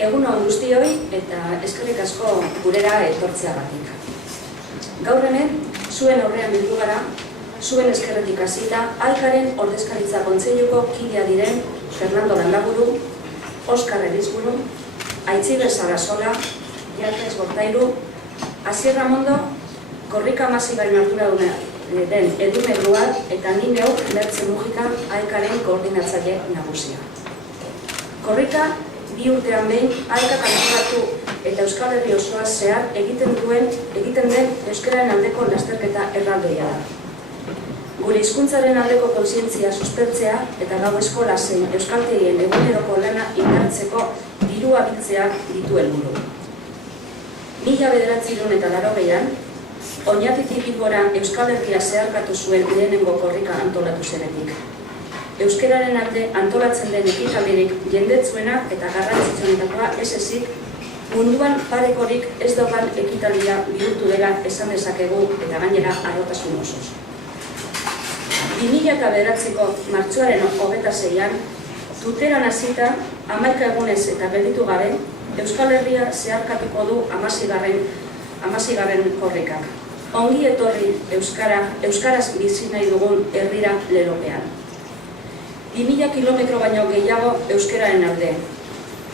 Egun on guztioi eta eskerrik asko gurera etortzeagatik. Gaur hemen, zuen aurrean bildu gara, zuen eskerretik hasita, Alkaren ordezkaritza kontseiluko kidea diren Fernando Landaburu, Oskar Erizburu, Aitziber Sarasola, Jarles Bortairu, Asier Ramondo, Korrika Masibaren arduraduna den Edurne Grual eta ni neu Mertze Mujika Alkaren koordinatzaile nagusia. Korrika, 2 urtean behin, Alkak antolatu eta Euskal Herri osoa zehar egiten den euskararen aldeko lasterketa erraldoia da. Gure hizkuntzaren aldeko kontzientzia suspertzea eta gau eskola zein euskaltegien eguneroko lana indartzeko dirua biltzea ditu helburu. 1980an, Oñatitik Bilbora Euskal Herria zeharkatu zuen lehenengo korrika antolatu zenetik. Euskararen alde antolatzen den ekitaldirik jendetzuena eta garrantzitsuenetakoa ez ezik, munduan parekorik ez daukan ekitaldia bihurtu dela esan dezakegu eta gainera harrotasun osoz. 2009ko martxoaren 26an, Tuteran hasita, 11 egunez eta gelditu gabe, Euskal Herria zeharkatuko du 16. korrikak. Ongi etorri euskaraz bizi nahi dugun herrira lelopean. 2000 kilometro baino gehiago euskararen alde.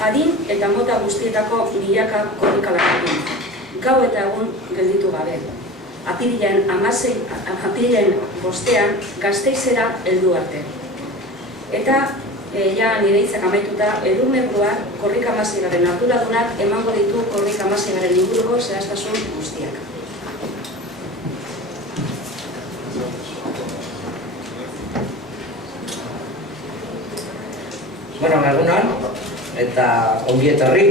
Adin eta mota guztietako milaka korrikalarikin. Gau eta egun gelditu gabe. Apirilaren 5ean Gasteizera heldu arte. Eta nire hitzak amaituta, Edurne Grual Korrika Masibaren arduradunak emango ditu Korrika Masibaren inguruko zehaztasun guztiak. Egunon eta ongi etorri.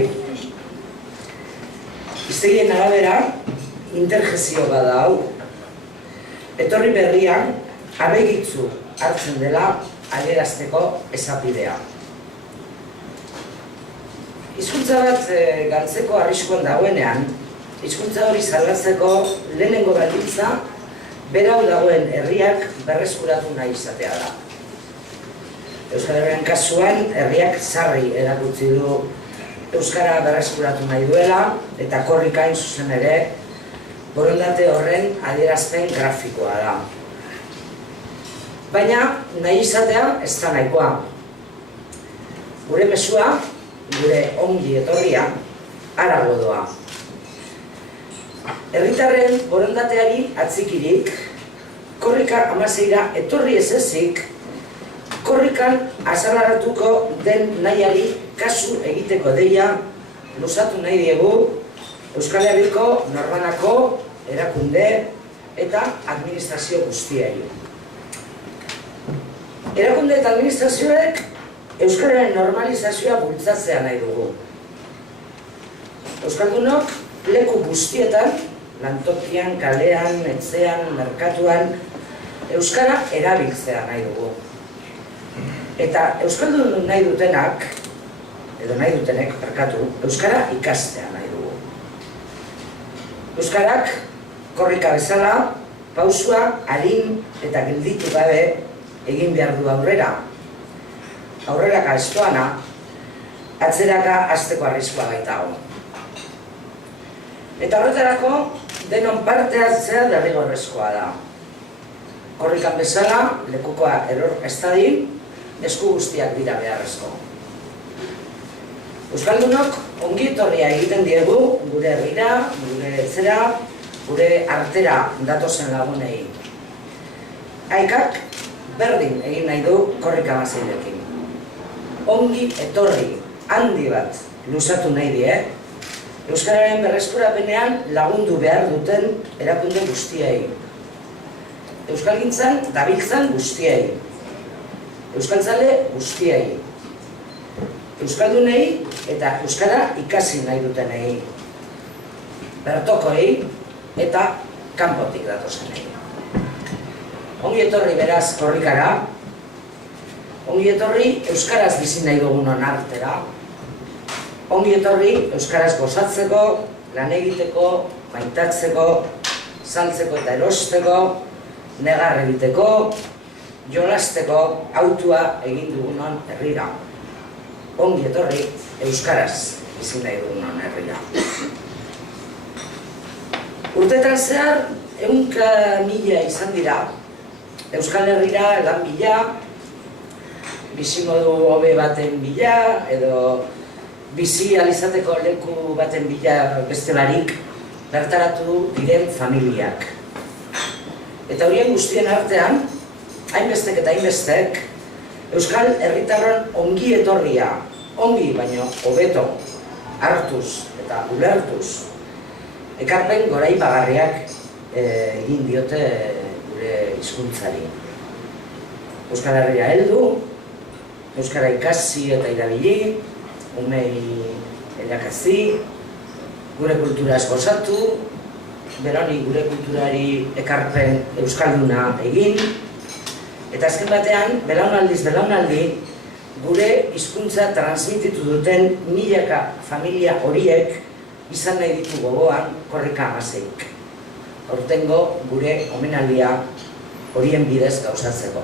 Hiztegien arabera, interjezio bada hau. Etorri berrian, abegitzu hartzen dela adierazteko esapidea. Hizkuntza bat galtzeko arriskuan dagoenean, hizkuntza hori salbatzeko lehenengo baldintza berau dagoen herriak berreskuratu nahi izatea da. Euskal Herrian kasuan, herriak sarri erakutsi du euskara berreskuratu nahi duela eta korrikain zuzen ere borondate horren adierazpen grafikoa da. Baina, nahi izatea ez da nahikoa. Gure mezua, gure ongi etorria, harago doa. Herritarren borondateari atzikirik, korrika 16ra etorri ez ezik, korrikan azalaratuko den nahiari kasu egiteko deia luzatu nahi diegu Euskal Herriko norbanako erakunde eta administrazio guztiari. Erakunde eta administrazioek euskararen normalizazioa bultzatzea nahi dugu. Euskaldunok leku guztietan, lantokian, kalean, etxean, merkatuan, euskara erabiltzea nahi dugu. Eta euskaldun nahi dutenek, euskara ikastea nahi dugu. Euskarak korrika bezala, pausua, arin eta gelditu gabe egin behar du aurrera. Aurreraka ez doana, atzeraka hasteko arriskua baitago. Eta horretarako, denon parte hartzea derrigorrezkoa da. Korrikan bezala, lekukoa eror ez dadin, esku guztiak dira beharrezko. Euskaldunok ongi etorria egiten diegu gure herrira, gure etxera, gure artera datozen lagunei. Aikak berdin egin nahi du Korrika Masiberekin. Ongi etorri handi bat luzatu nahi die, euskararen berreskurapenean lagundu behar duten erakunde guztiei. Euskalgintzan dabiltzan guztiei. Euskaltzale guztiei. Euskaldunei eta euskara ikasi nahi dutenei. Bertokoei eta kanpotik datozenei. Ongi etorri beraz korrikara, ongi etorri euskaraz bizi nahi dugunon artera, ongi etorri euskaraz gozatzeko, lan egiteko, maitatzeko, saltzeko eta erosteko, negar egiteko, jolasteko autua egin dugunon herrira. Ongi etorri euskaraz. bizi nahi dugun herria. Urtetan zehar, 100.000 izan dira, Euskal Herrira lan bila, bizimodu hobe baten bila, edo bizi alizateko leku baten bila beste barik, bertaratu diren familiak. Eta horien guztien artean, hainbestek eta hainbestek, Euskal Herritarron ongi etorria, ongi baino hobeto, hartuz eta ulertuz, ekarpen goraipagarriak egin diote gure hizkuntzari. Euskal Herria heldu, euskara ikasi eta irabili, umei erakatzi, gure kultura gozatu, beroni gure kulturari ekarpen euskalduna egin, eta azken batean, belaunaldiz belaunaldi, gure hizkuntza transmititu duten milaka familia horiek izan nahi ditu gogoan korrika amaseik. Hortengo gure omenaldia horien bidez gauzatzeko.